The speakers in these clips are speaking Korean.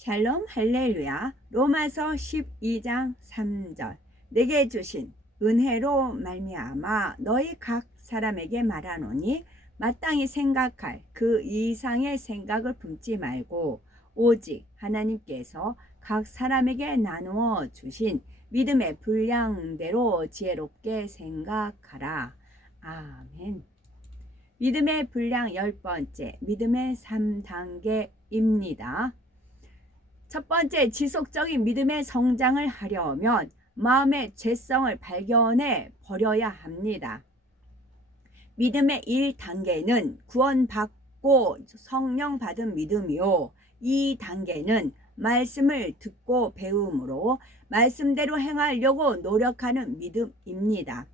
샬롬 할렐루야. 로마서 12장 3절. 내게 주신 은혜로 말미암아 너희 각 사람에게 말하노니 마땅히 생각할 그 이상의 생각을 품지 말고 오직 하나님께서 각 사람에게 나누어 주신 믿음의 분량대로 지혜롭게 생각하라. 아멘. 믿음의 분량 10번째, 믿음의 3단계입니다. 첫 번째, 지속적인 믿음의 성장을 하려면 마음의 죄성을 발견해 버려야 합니다. 믿음의 1단계는 구원받고 성령 받은 믿음이요, 2단계는 말씀을 듣고 배움으로 말씀대로 행하려고 노력하는 믿음입니다.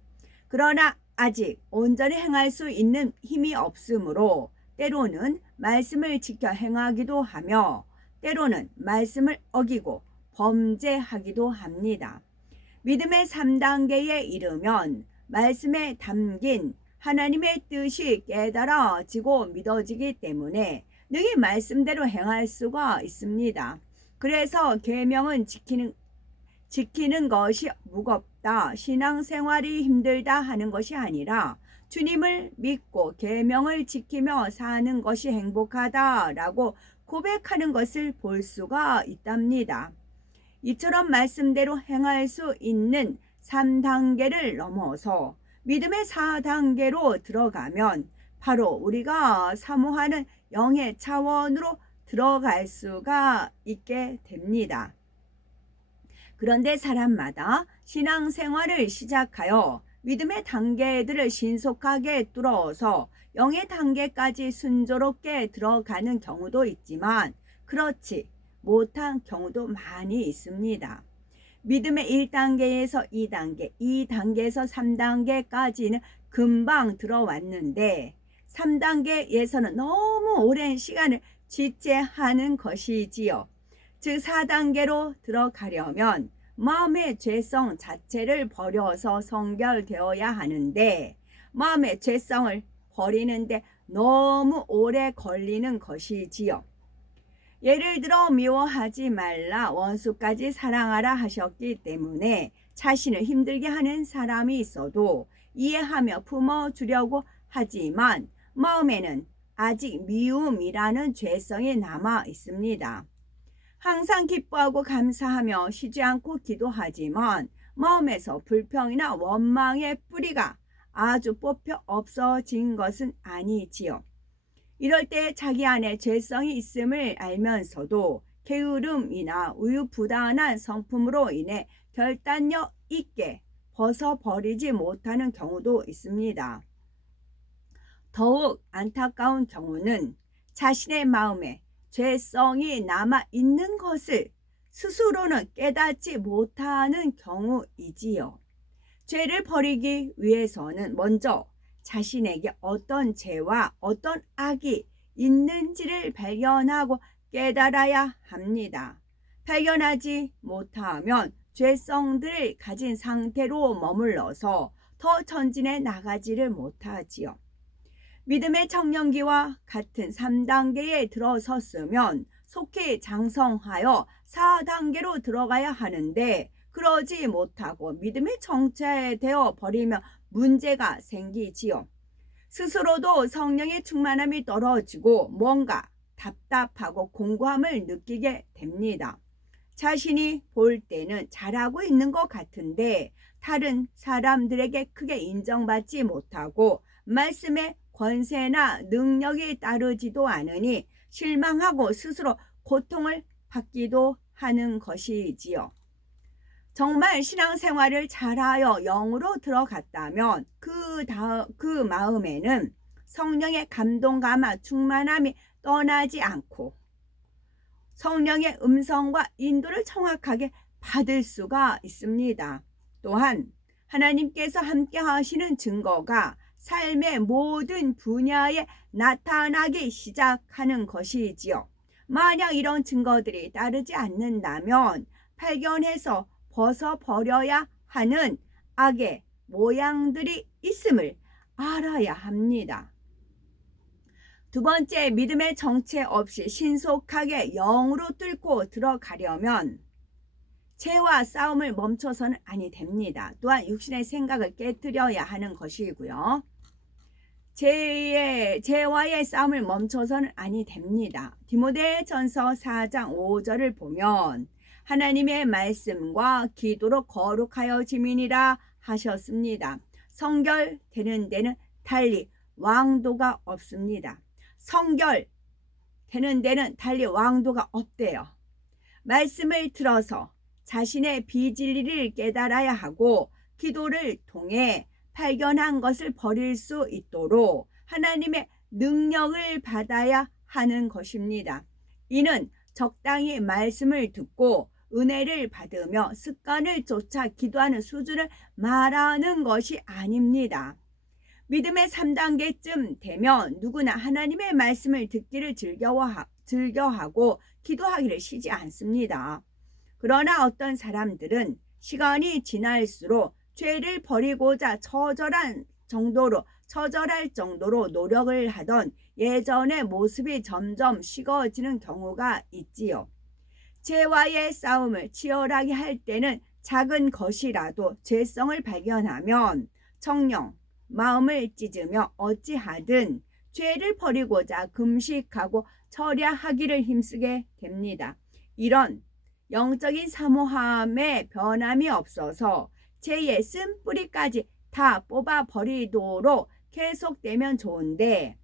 그러나 아직 온전히 행할 수 있는 힘이 없으므로 때로는 말씀을 지켜 행하기도 하며 때로는 말씀을 어기고 범죄하기도 합니다. 믿음의 3단계에 이르면 말씀에 담긴 하나님의 뜻이 깨달아지고 믿어지기 때문에 능히 말씀대로 행할 수가 있습니다. 그래서 계명은 지키는 것이 무겁다, 신앙생활이 힘들다 하는 것이 아니라 주님을 믿고 계명을 지키며 사는 것이 행복하다라고 고백하는 것을 볼 수가 있답니다. 이처럼 말씀대로 행할 수 있는 3단계를 넘어서 믿음의 4단계로 들어가면 바로 우리가 사모하는 영의 차원으로 들어갈 수가 있게 됩니다. 그런데 사람마다 신앙생활을 시작하여 믿음의 단계들을 신속하게 뚫어서 영의 단계까지 순조롭게 들어가는 경우도 있지만 그렇지 못한 경우도 많이 있습니다. 믿음의 1단계에서 2단계, 2단계에서 3단계까지는 금방 들어왔는데 3단계에서는 너무 오랜 시간을 지체하는 것이지요. 즉 4단계로 들어가려면 마음의 죄성 자체를 버려서 성결되어야 하는데 마음의 죄성을 버리는데 너무 오래 걸리는 것이지요. 예를 들어 미워하지 말라, 원수까지 사랑하라 하셨기 때문에 자신을 힘들게 하는 사람이 있어도 이해하며 품어주려고 하지만 마음에는 아직 미움이라는 죄성이 남아 있습니다. 항상 기뻐하고 감사하며 쉬지 않고 기도하지만 마음에서 불평이나 원망의 뿌리가 아주 뽑혀 없어진 것은 아니지요. 이럴 때 자기 안에 죄성이 있음을 알면서도 게으름이나 우유부단한 성품으로 인해 결단력 있게 벗어버리지 못하는 경우도 있습니다. 더욱 안타까운 경우는 자신의 마음에 죄성이 남아 있는 것을 스스로는 깨닫지 못하는 경우이지요. 죄를 버리기 위해서는 먼저 자신에게 어떤 죄와 어떤 악이 있는지를 발견하고 깨달아야 합니다. 발견하지 못하면 죄성들을 가진 상태로 머물러서 더 전진해 나가지를 못하지요. 믿음의 청년기와 같은 3단계에 들어섰으면 속히 장성하여 4단계로 들어가야 하는데 그러지 못하고 믿음이 정체되어 버리면 문제가 생기지요. 스스로도 성령의 충만함이 떨어지고 뭔가 답답하고 공고함을 느끼게 됩니다. 자신이 볼 때는 잘하고 있는 것 같은데 다른 사람들에게 크게 인정받지 못하고 말씀의 권세나 능력이 따르지도 않으니 실망하고 스스로 고통을 받기도 하는 것이지요. 정말 신앙생활을 잘하여 영으로 들어갔다면 그 마음에는 성령의 감동감화 충만함이 떠나지 않고 성령의 음성과 인도를 정확하게 받을 수가 있습니다. 또한 하나님께서 함께 하시는 증거가 삶의 모든 분야에 나타나기 시작하는 것이지요. 만약 이런 증거들이 따르지 않는다면 발견해서 벗어버려야 하는 악의 모양들이 있음을 알아야 합니다. 두 번째, 믿음의 정체 없이 신속하게 영으로 뚫고 들어가려면 죄와 싸움을 멈춰서는 아니 됩니다. 또한 육신의 생각을 깨뜨려야 하는 것이고요. 죄와의 싸움을 멈춰서는 아니 됩니다. 디모데전서 4장 5절을 보면 하나님의 말씀과 기도로 거룩하여 지민이라 하셨습니다. 성결되는 데는 달리 왕도가 없습니다. 성결되는 데는 달리 왕도가 없대요. 말씀을 들어서 자신의 비진리를 깨달아야 하고 기도를 통해 발견한 것을 버릴 수 있도록 하나님의 능력을 받아야 하는 것입니다. 이는 적당히 말씀을 듣고 은혜를 받으며 습관을 쫓아 기도하는 수준을 말하는 것이 아닙니다. 믿음의 3단계쯤 되면 누구나 하나님의 말씀을 듣기를 즐겨하고 기도하기를 쉬지 않습니다. 그러나 어떤 사람들은 시간이 지날수록 죄를 버리고자 처절할 정도로 노력을 하던 예전의 모습이 점점 식어지는 경우가 있지요. 죄와의 싸움을 치열하게 할 때는 작은 것이라도 죄성을 발견하면 청령, 마음을 찢으며 어찌하든 죄를 버리고자 금식하고 철야하기를 힘쓰게 됩니다. 이런 영적인 사모함에 변함이 없어서 죄의 쓴뿌리까지 다 뽑아버리도록 계속되면 좋은데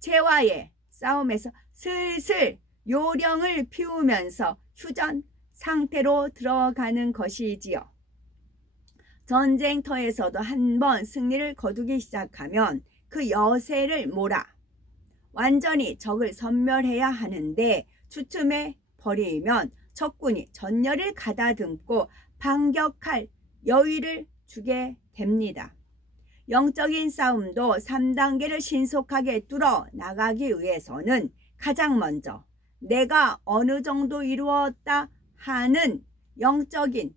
죄와의 싸움에서 슬슬 요령을 피우면서 휴전 상태로 들어가는 것이지요. 전쟁터에서도 한번 승리를 거두기 시작하면 그 여세를 몰아 완전히 적을 섬멸해야 하는데 주춤해 버리면 적군이 전열을 가다듬고 반격할 여유를 주게 됩니다. 영적인 싸움도 3단계를 신속하게 뚫어 나가기 위해서는 가장 먼저 내가 어느 정도 이루었다 하는 영적인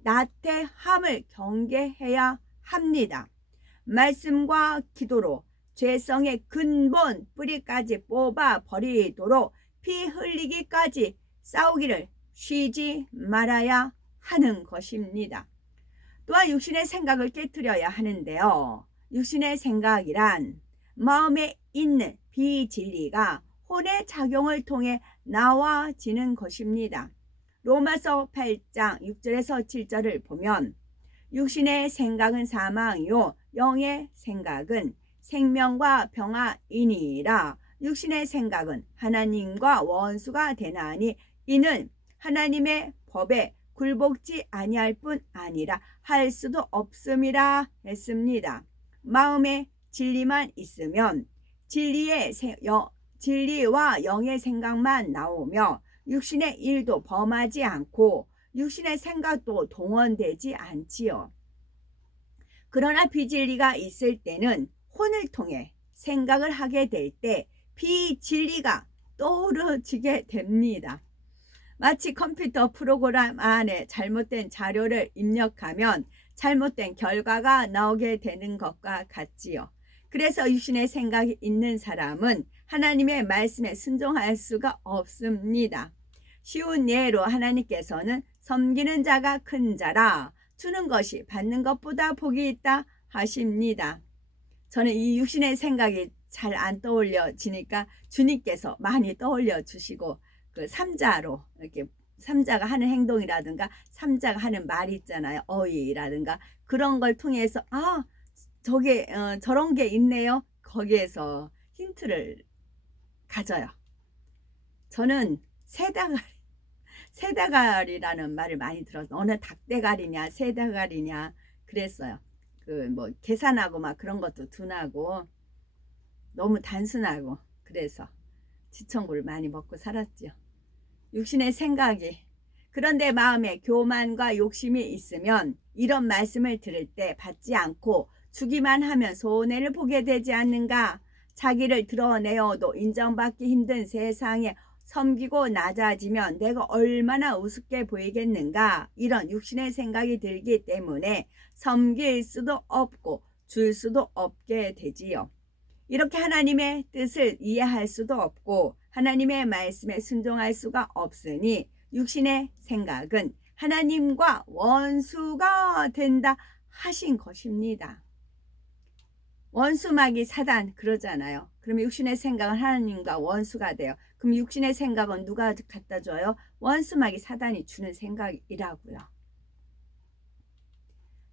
나태함을 경계해야 합니다. 말씀과 기도로 죄성의 근본 뿌리까지 뽑아 버리도록 피 흘리기까지 싸우기를 쉬지 말아야 하는 것입니다. 또한 육신의 생각을 깨뜨려야 하는데요. 육신의 생각이란 마음에 있는 비진리가 혼의 작용을 통해 나와지는 것입니다. 로마서 8장 6절에서 7절을 보면 육신의 생각은 사망이요 영의 생각은 생명과 평화이니라. 육신의 생각은 하나님과 원수가 되나니 이는 하나님의 법에 굴복지 아니할 뿐 아니라 할 수도 없음이라 했습니다. 마음에 진리만 있으면 진리와 영의 생각만 나오며 육신의 일도 범하지 않고 육신의 생각도 동원되지 않지요. 그러나 비진리가 있을 때는 혼을 통해 생각을 하게 될 때 비진리가 떠오르지게 됩니다. 마치 컴퓨터 프로그램 안에 잘못된 자료를 입력하면 잘못된 결과가 나오게 되는 것과 같지요. 그래서 육신의 생각이 있는 사람은 하나님의 말씀에 순종할 수가 없습니다. 쉬운 예로 하나님께서는 섬기는 자가 큰 자라 주는 것이 받는 것보다 복이 있다 하십니다. 저는 이 육신의 생각이 잘 안 떠올려지니까 주님께서 많이 떠올려 주시고 그 삼자로 이렇게 삼자가 하는 행동이라든가 삼자가 하는 말이 있잖아요. 어휘라든가 그런 걸 통해서 저게 저런 게 있네요. 거기에서 힌트를 가져요. 저는 새다갈이라는 말을 많이 들어서 어느 닭대가리냐 새다갈이냐 그랬어요. 그 뭐 계산하고 막 그런 것도 둔하고 너무 단순하고 그래서 지청구를 많이 먹고 살았죠. 육신의 생각이 그런데 마음에 교만과 욕심이 있으면 이런 말씀을 들을 때 받지 않고 주기만 하면 손해를 보게 되지 않는가? 자기를 드러내어도 인정받기 힘든 세상에 섬기고 낮아지면 내가 얼마나 우습게 보이겠는가? 이런 육신의 생각이 들기 때문에 섬길 수도 없고 줄 수도 없게 되지요. 이렇게 하나님의 뜻을 이해할 수도 없고 하나님의 말씀에 순종할 수가 없으니 육신의 생각은 하나님과 원수가 된다 하신 것입니다. 원수마귀 사단 그러잖아요. 그러면 육신의 생각은 하나님과 원수가 돼요. 그럼 육신의 생각은 누가 갖다 줘요? 원수마귀 사단이 주는 생각이라고요.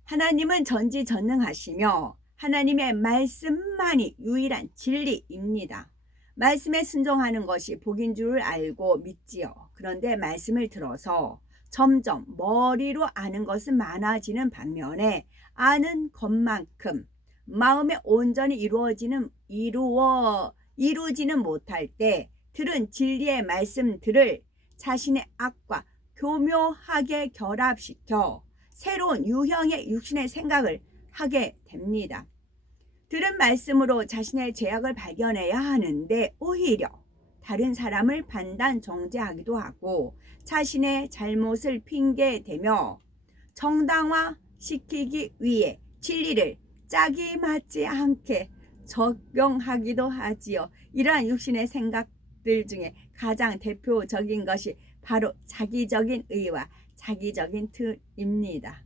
하나님은 전지전능하시며 하나님의 말씀만이 유일한 진리입니다. 말씀에 순종하는 것이 복인 줄 알고 믿지요. 그런데 말씀을 들어서 점점 머리로 아는 것은 많아지는 반면에 아는 것만큼 마음에 온전히 이루어지는 못할 때 들은 진리의 말씀들을 자신의 악과 교묘하게 결합시켜 새로운 유형의 육신의 생각을 하게 됩니다. 들은 말씀으로 자신의 죄악을 발견해야 하는데 오히려 다른 사람을 판단 정죄하기도 하고 자신의 잘못을 핑계대며 정당화시키기 위해 진리를 짝이 맞지 않게 적용하기도 하지요. 이러한 육신의 생각들 중에 가장 대표적인 것이 바로 자기적인 의와 자기적인 뜻입니다.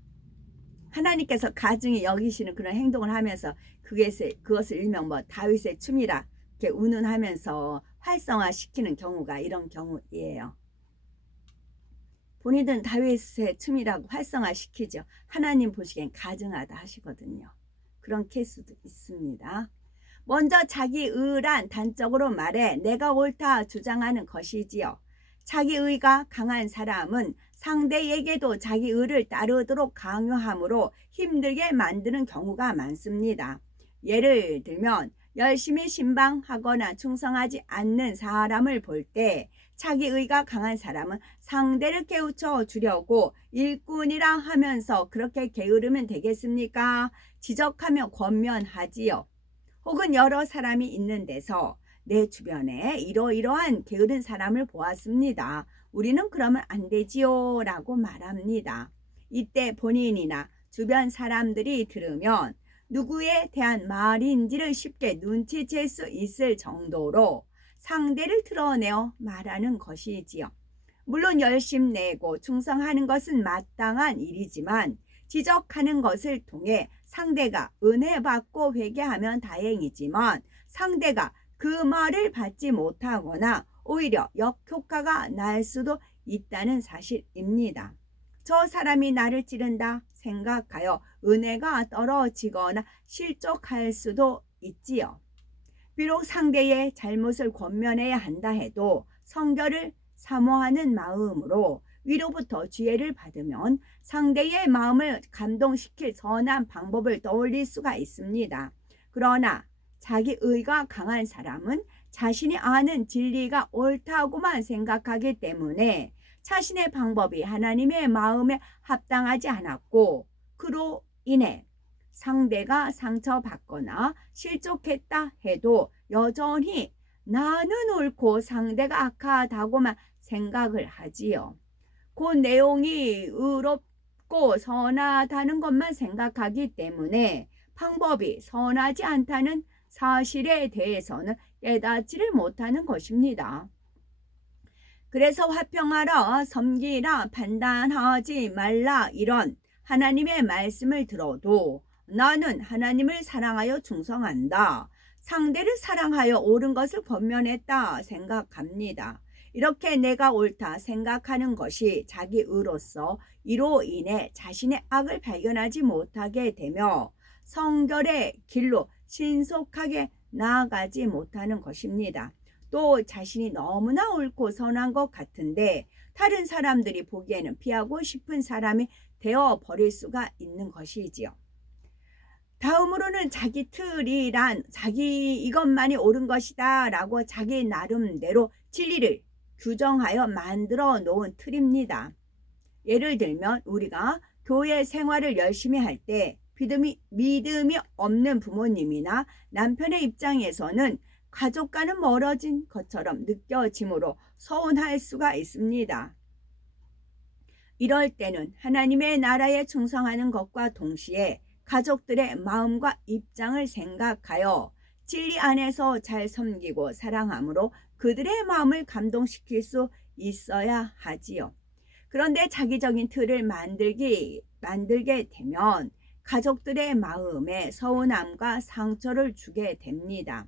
하나님께서 가증히 여기시는 그런 행동을 하면서 그것을 일명 다윗의 춤이라 이렇게 운운하면서 활성화시키는 경우가 이런 경우예요. 본인은 다윗의 춤이라고 활성화시키죠. 하나님 보시기엔 가증하다 하시거든요. 그런 케이스도 있습니다. 먼저 자기 의란 단적으로 말해 내가 옳다 주장하는 것이지요. 자기 의가 강한 사람은 상대에게도 자기 의를 따르도록 강요함으로 힘들게 만드는 경우가 많습니다. 예를 들면 열심히 신방하거나 충성하지 않는 사람을 볼 때 자기 의가 강한 사람은 상대를 깨우쳐 주려고 일꾼이라 하면서 그렇게 게으르면 되겠습니까? 지적하며 권면하지요. 혹은 여러 사람이 있는 데서 내 주변에 이러이러한 게으른 사람을 보았습니다. 우리는 그러면 안 되지요 라고 말합니다. 이때 본인이나 주변 사람들이 들으면 누구에 대한 말인지를 쉽게 눈치챌 수 있을 정도로 상대를 드러내어 말하는 것이지요. 물론 열심 내고 충성하는 것은 마땅한 일이지만 지적하는 것을 통해 상대가 은혜 받고 회개하면 다행이지만 상대가 그 말을 받지 못하거나 오히려 역효과가 날 수도 있다는 사실입니다. 저 사람이 나를 찌른다 생각하여 은혜가 떨어지거나 실족할 수도 있지요. 비록 상대의 잘못을 권면해야 한다 해도 성결을 사모하는 마음으로 위로부터 지혜를 받으면 상대의 마음을 감동시킬 선한 방법을 떠올릴 수가 있습니다. 그러나 자기 의가 강한 사람은 자신이 아는 진리가 옳다고만 생각하기 때문에 자신의 방법이 하나님의 마음에 합당하지 않았고 그로 인해 상대가 상처받거나 실족했다 해도 여전히 나는 옳고 상대가 악하다고만 생각을 하지요. 그 내용이 의롭고 선하다는 것만 생각하기 때문에 방법이 선하지 않다는 사실에 대해서는 깨닫지를 못하는 것입니다. 그래서 화평하라, 섬기라, 판단하지 말라 이런 하나님의 말씀을 들어도 나는 하나님을 사랑하여 충성한다. 상대를 사랑하여 옳은 것을 권면했다 생각합니다. 이렇게 내가 옳다 생각하는 것이 자기 의로서 이로 인해 자신의 악을 발견하지 못하게 되며 성결의 길로 신속하게 나아가지 못하는 것입니다. 또 자신이 너무나 옳고 선한 것 같은데 다른 사람들이 보기에는 피하고 싶은 사람이 되어버릴 수가 있는 것이지요. 다음으로는 자기 틀이란 자기 이것만이 옳은 것이다 라고 자기 나름대로 진리를 규정하여 만들어 놓은 틀입니다. 예를 들면 우리가 교회 생활을 열심히 할 때 믿음이 없는 부모님이나 남편의 입장에서는 가족과는 멀어진 것처럼 느껴지므로 서운할 수가 있습니다. 이럴 때는 하나님의 나라에 충성하는 것과 동시에 가족들의 마음과 입장을 생각하여 진리 안에서 잘 섬기고 사랑함으로 그들의 마음을 감동시킬 수 있어야 하지요. 그런데 자기적인 틀을 만들게 되면 가족들의 마음에 서운함과 상처를 주게 됩니다.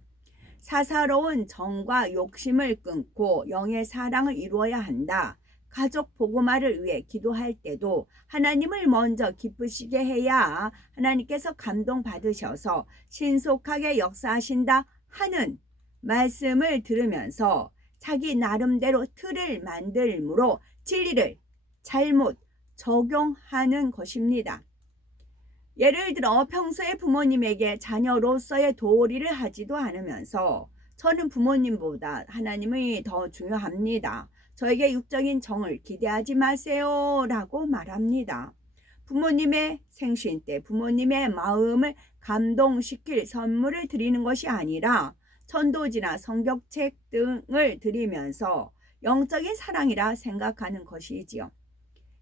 사사로운 정과 욕심을 끊고 영의 사랑을 이루어야 한다. 가족 복음화를 위해 기도할 때도 하나님을 먼저 기쁘시게 해야 하나님께서 감동받으셔서 신속하게 역사하신다 하는 말씀을 들으면서 자기 나름대로 틀을 만들므로 진리를 잘못 적용하는 것입니다. 예를 들어 평소에 부모님에게 자녀로서의 도리를 하지도 않으면서 저는 부모님보다 하나님이 더 중요합니다. 저에게 육적인 정을 기대하지 마세요 라고 말합니다. 부모님의 생신 때 부모님의 마음을 감동시킬 선물을 드리는 것이 아니라 전도지나 성경책 등을 드리면서 영적인 사랑이라 생각하는 것이지요.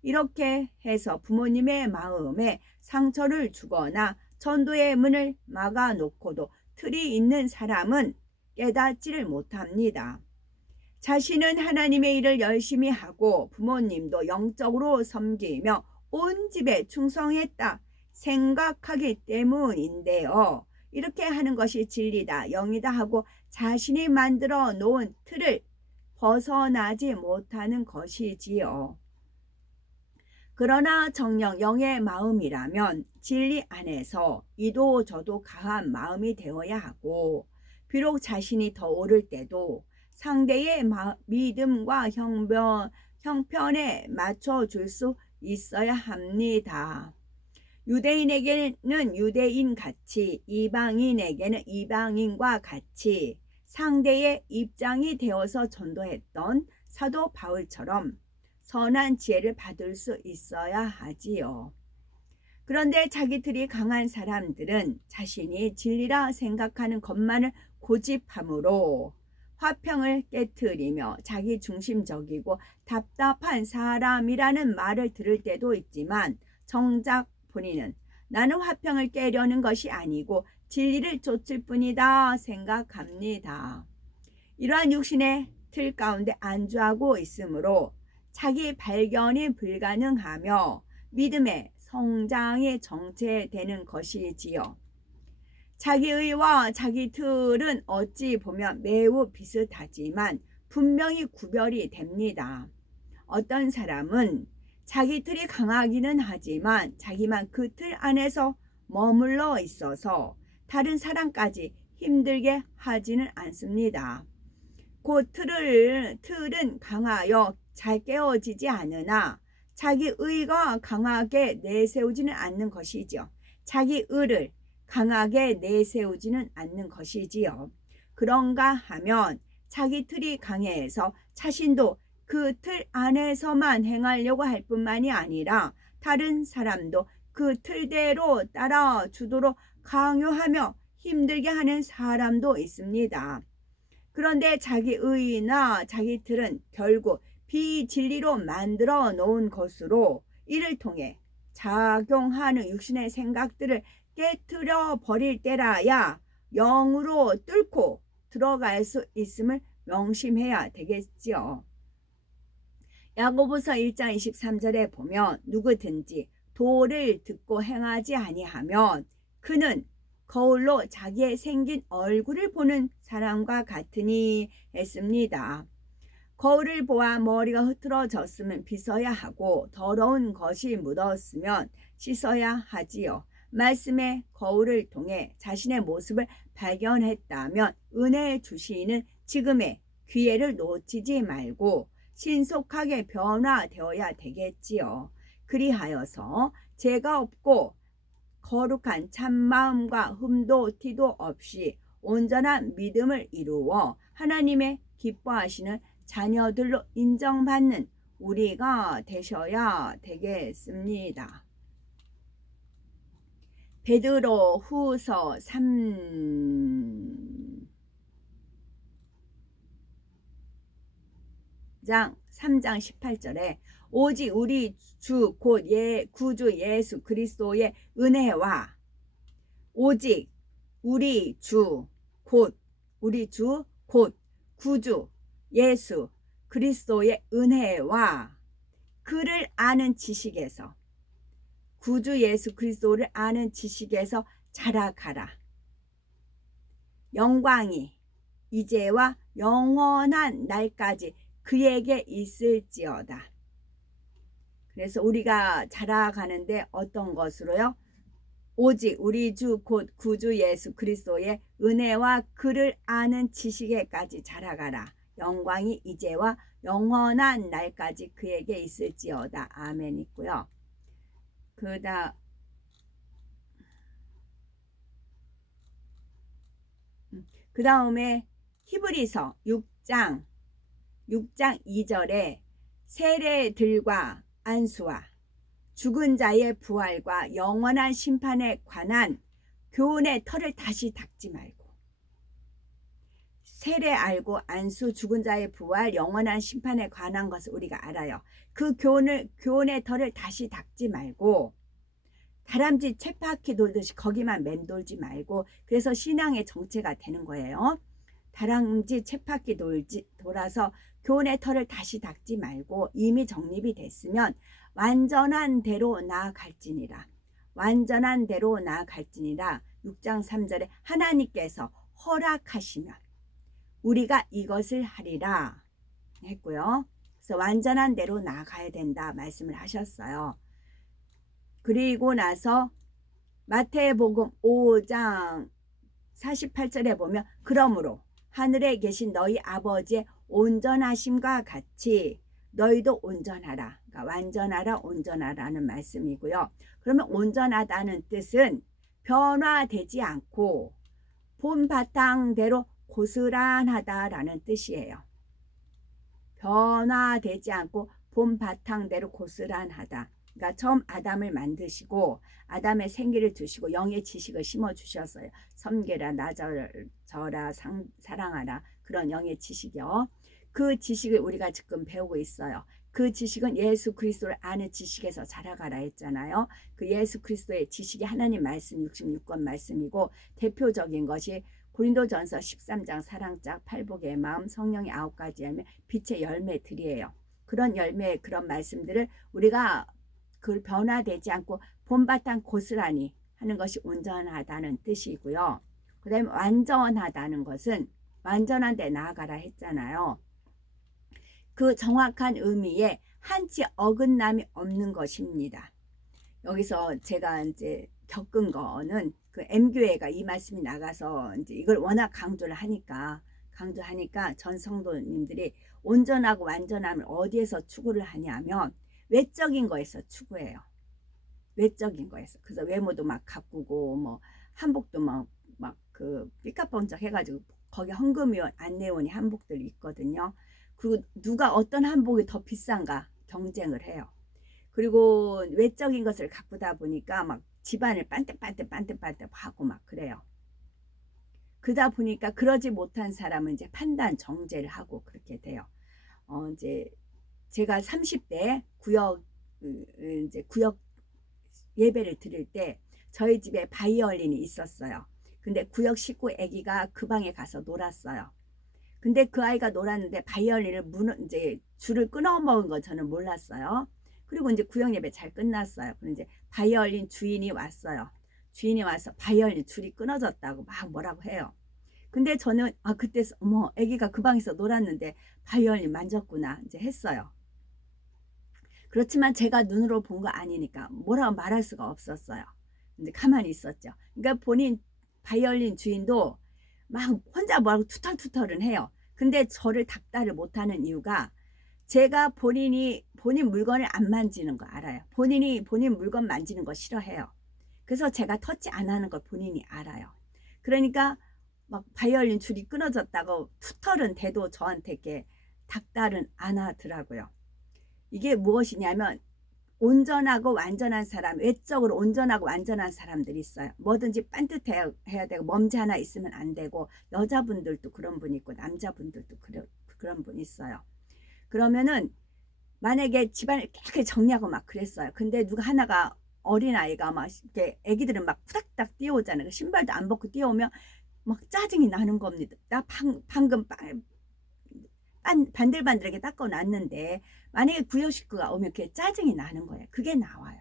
이렇게 해서 부모님의 마음에 상처를 주거나 전도의 문을 막아놓고도 틀이 있는 사람은 깨닫지를 못합니다. 자신은 하나님의 일을 열심히 하고 부모님도 영적으로 섬기며 온 집에 충성했다 생각하기 때문인데요. 이렇게 하는 것이 진리다, 영이다 하고 자신이 만들어 놓은 틀을 벗어나지 못하는 것이지요. 그러나 정녕 영의 마음이라면 진리 안에서 이도 저도 강한 마음이 되어야 하고, 비록 자신이 더 오를 때도 상대의 믿음과 형편에 맞춰줄 수 있어야 합니다. 유대인에게는 유대인 같이, 이방인에게는 이방인과 같이 상대의 입장이 되어서 전도했던 사도 바울처럼 선한 지혜를 받을 수 있어야 하지요. 그런데 자기 틀이 강한 사람들은 자신이 진리라 생각하는 것만을 고집함으로 화평을 깨트리며 자기 중심적이고 답답한 사람이라는 말을 들을 때도 있지만 정작 본인은 나는 화평을 깨려는 것이 아니고 진리를 좇을 뿐이다 생각합니다. 이러한 육신의 틀 가운데 안주하고 있으므로 자기 발견이 불가능하며 믿음의 성장이 정체되는 것이지요. 자기의와 자기 틀은 어찌 보면 매우 비슷하지만 분명히 구별이 됩니다. 어떤 사람은 자기 틀이 강하기는 하지만 자기만 그 틀 안에서 머물러 있어서 다른 사람까지 힘들게 하지는 않습니다. 그 틀은 강하여 잘 깨어지지 않으나 자기 의가 강하게 내세우지는 않는 것이죠. 자기 의를 강하게 내세우지는 않는 것이지요. 그런가 하면 자기 틀이 강해서 자신도 그 틀 안에서만 행하려고 할 뿐만이 아니라 다른 사람도 그 틀대로 따라주도록 강요하며 힘들게 하는 사람도 있습니다. 그런데 자기 의나 자기 틀은 결국 비진리로 만들어 놓은 것으로 이를 통해 작용하는 육신의 생각들을 깨트려 버릴 때라야 영으로 뚫고 들어갈 수 있음을 명심해야 되겠지요. 야고보서 1장 23절에 보면 누구든지 도를 듣고 행하지 아니하면 그는 거울로 자기의 생긴 얼굴을 보는 사람과 같으니 했습니다. 거울을 보아 머리가 흐트러졌으면 빗어야 하고 더러운 것이 묻었으면 씻어야 하지요. 말씀의 거울을 통해 자신의 모습을 발견했다면 은혜 주시는 지금의 기회를 놓치지 말고 신속하게 변화되어야 되겠지요. 그리하여서 죄가 없고 거룩한 참마음과 흠도 티도 없이 온전한 믿음을 이루어 하나님의 기뻐하시는 자녀들로 인정받는 우리가 되셔야 되겠습니다. 베드로 후서 3장 18절에 오직 우리 주 곧 구주 예수 그리스도의 은혜와 오직 우리 주 곧 우리 주 곧 구주 예수 그리스도의 은혜와 그를 아는 지식에서 구주 예수 그리스도를 아는 지식에서 자라가라. 영광이 이제와 영원한 날까지 그에게 있을지어다. 그래서 우리가 자라가는데 어떤 것으로요? 오직 우리 주 곧 구주 예수 그리스도의 은혜와 그를 아는 지식에까지 자라가라. 영광이 이제와 영원한 날까지 그에게 있을지어다. 아멘 있고요. 그 다음에 히브리서 6장 2절에 세례들과 안수와 죽은 자의 부활과 영원한 심판에 관한 교훈의 털을 다시 닦지 말고, 세례 알고 안수 죽은 자의 부활 영원한 심판에 관한 것을 우리가 알아요. 그 교훈의 털을 다시 닦지 말고 다람쥐 쳇바퀴 돌듯이 거기만 맴돌지 말고, 그래서 신앙의 정체가 되는 거예요. 다람쥐 쳇바퀴 돌아서 교훈의 털을 다시 닦지 말고 이미 정립이 됐으면 완전한 대로 나아갈지니라. 완전한 대로 나아갈지니라. 6장 3절에 하나님께서 허락하시면 우리가 이것을 하리라 했고요. 그래서 완전한 대로 나아가야 된다 말씀을 하셨어요. 그리고 나서 마태복음 5장 48절에 보면 그러므로 하늘에 계신 너희 아버지의 온전하심과 같이 너희도 온전하라. 그러니까 완전하라, 온전하라는 말씀이고요. 그러면 온전하다는 뜻은 변화되지 않고 본 바탕대로 고스란하다라는 뜻이에요. 변화되지 않고 본 바탕대로 고스란하다. 그러니까 처음 아담을 만드시고 아담의 생기를 두시고 영의 지식을 심어주셨어요. 섬겨라, 나저라, 사랑하라, 그런 영의 지식이요. 그 지식을 우리가 지금 배우고 있어요. 그 지식은 예수 그리스도를 아는 지식에서 자라가라 했잖아요. 그 예수 그리스도의 지식이 하나님 말씀 66권 말씀이고, 대표적인 것이 고린도전서 13장 사랑짝 팔복의 마음 성령의 9가지 열매 빛의 열매들이에요. 그런 열매, 그런 말씀들을 우리가 그 변화되지 않고 본바탕 고스란히 하는 것이 온전하다는 뜻이고요. 그 다음에 완전하다는 것은 완전한 데 나아가라 했잖아요. 그 정확한 의미에 한치 어긋남이 없는 것입니다. 여기서 제가 이제 겪은 거는 그 M교회가 이 말씀이 나가서 이제 이걸 워낙 강조하니까 전 성도님들이 온전하고 완전함을 어디에서 추구를 하냐면 외적인 거에서 추구해요. 외적인 거에서. 그래서 외모도 막 가꾸고 뭐 한복도 막 그 삐까뻔쩍 해가지고 거기 헌금위원 안내원이 한복들이 있거든요. 그리고 누가 어떤 한복이 더 비싼가 경쟁을 해요. 그리고 외적인 것을 가꾸다 보니까 막 집안을 빤듯빤듯 하고 막 그래요. 그러다 보니까 그러지 못한 사람은 이제 판단 정죄를 하고 그렇게 돼요. 이제 제가 30대 구역 예배를 드릴 때 저희 집에 바이올린이 있었어요. 근데 구역 식구 아기가 그 방에 가서 놀았어요. 근데 그 아이가 놀았는데 바이올린을 이제 줄을 끊어 먹은 거 저는 몰랐어요. 그리고 이제 구역 예배 잘 끝났어요. 그리고 이제 바이올린 주인이 왔어요. 주인이 와서 바이올린 줄이 끊어졌다고 막 뭐라고 해요. 근데 저는 그때 어머 아기가 그 방에서 놀았는데 바이올린 만졌구나 이제 했어요. 그렇지만 제가 눈으로 본 거 아니니까 뭐라고 말할 수가 없었어요. 근데 가만히 있었죠. 그러니까 본인 바이올린 주인도 막 혼자 뭐라고 투털투털은 해요. 근데 저를 닥달을 못하는 이유가 제가 본인 물건을 안 만지는 거 알아요. 본인 물건 만지는 거 싫어해요. 그래서 제가 터치 안 하는 걸 본인이 알아요. 그러니까 막 바이올린 줄이 끊어졌다고 투털은 돼도 저한테 이렇게 닥달은 안 하더라고요. 이게 무엇이냐면 온전하고 완전한 사람, 외적으로 온전하고 완전한 사람들이 있어요. 뭐든지 빤듯해야 되고 먼지 하나 있으면 안 되고, 여자분들도 그런 분 있고 남자분들도 그런 분 있어요. 그러면은 만약에 집안을 깨끗이 정리하고 막 그랬어요. 근데 누가 하나가 어린아이가 막 이렇게 애기들은 막 후닥닥 뛰어오잖아요. 신발도 안 벗고 뛰어오면 막 짜증이 나는 겁니다. 나 방금 반들반들하게 닦아놨는데 만약에 구역 식구가 오면 그게 짜증이 나는 거예요. 그게 나와요.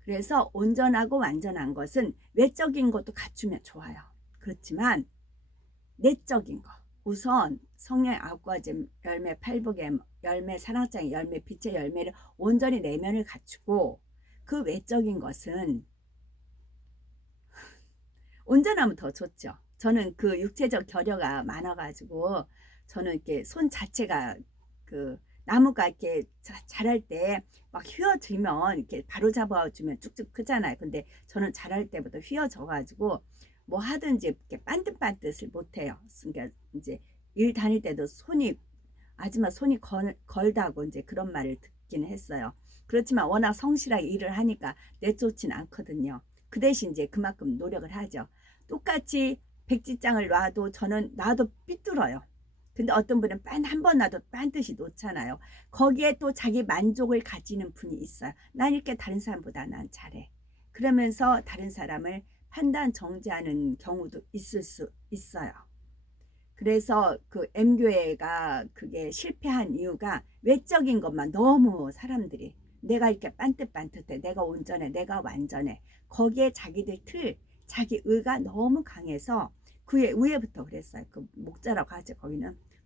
그래서 온전하고 완전한 것은 외적인 것도 갖추면 좋아요. 그렇지만 내적인 거, 우선 성령의 9가지 열매, 팔복의 열매, 사랑장의 열매, 빛의 열매를 온전히 내면을 갖추고 그 외적인 것은 온전하면 더 좋죠. 저는 그 육체적 결여가 많아가지고 저는 이렇게 손 자체가 그 나무가 이렇게 자랄 때 막 휘어지면 이렇게 바로 잡아주면 쭉쭉 크잖아요. 근데 저는 자랄 때부터 휘어져가지고 뭐 하든지 이렇게 반듯반듯을 못해요. 그러니까 이제 일 다닐 때도 아줌마 손이 걸다고 이제 그런 말을 듣긴 했어요. 그렇지만 워낙 성실하게 일을 하니까 내쫓진 않거든요. 그 대신 이제 그만큼 노력을 하죠. 똑같이 백지장을 놔도 저는 놔도 삐뚤어요. 근데 어떤 분은 한 번 놔도 반드시 놓잖아요. 거기에 또 자기 만족을 가지는 분이 있어요. 난 이렇게 다른 사람보다 난 잘해. 그러면서 다른 사람을 판단 정지하는 경우도 있을 수 있어요. 그래서 그 M교회가 그게 실패한 이유가 외적인 것만 너무 사람들이 내가 이렇게 반듯반듯해, 내가 온전해, 내가 완전해. 거기에 자기들 자기 의가 너무 강해서 그 위에부터 그랬어요. 그 목자라고 하죠.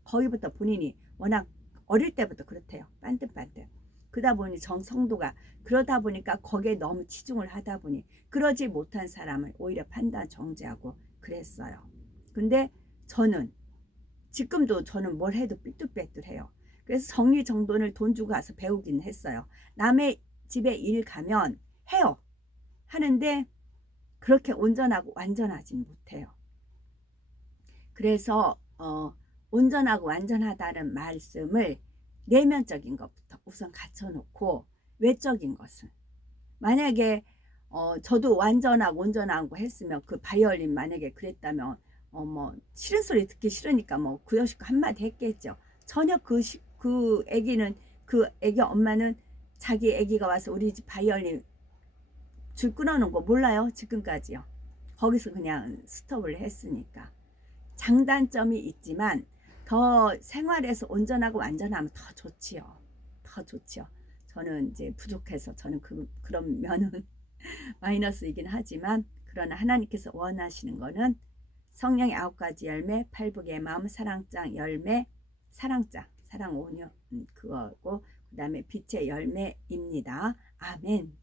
거기부터 본인이 워낙 어릴 때부터 그렇대요. 반듯반듯. 그러다 보니까 거기에 너무 치중을 하다 보니 그러지 못한 사람을 오히려 판단 정지하고 그랬어요. 근데 지금도 저는 뭘 해도 삐뚤빼뚤해요. 그래서 정리정돈을 돈 주고 가서 배우긴 했어요. 남의 집에 일 가면 해요. 하는데 그렇게 온전하고 완전하진 못해요. 그래서 온전하고 완전하다는 말씀을 내면적인 것부터 우선 갖춰놓고 외적인 것은 만약에 저도 완전하고 온전하고 했으면 그 바이올린 만약에 그랬다면 뭐 싫은 소리 듣기 싫으니까 뭐 구여식구 한마디 했겠죠. 전혀 그 애기는 그 애기 엄마는 자기 애기가 와서 우리 집 바이올린 줄 끊어놓은 거 몰라요. 지금까지요. 거기서 그냥 스톱을 했으니까. 장단점이 있지만 더 생활에서 온전하고 완전하면 더 좋지요. 더 좋지요. 저는 이제 부족해서 저는 그런 면은 마이너스이긴 하지만 그러나 하나님께서 원하시는 거는 성령의 9가지 열매, 팔복의 마음, 사랑장 열매, 사랑 온유 그거고 그 다음에 빛의 열매입니다. 아멘.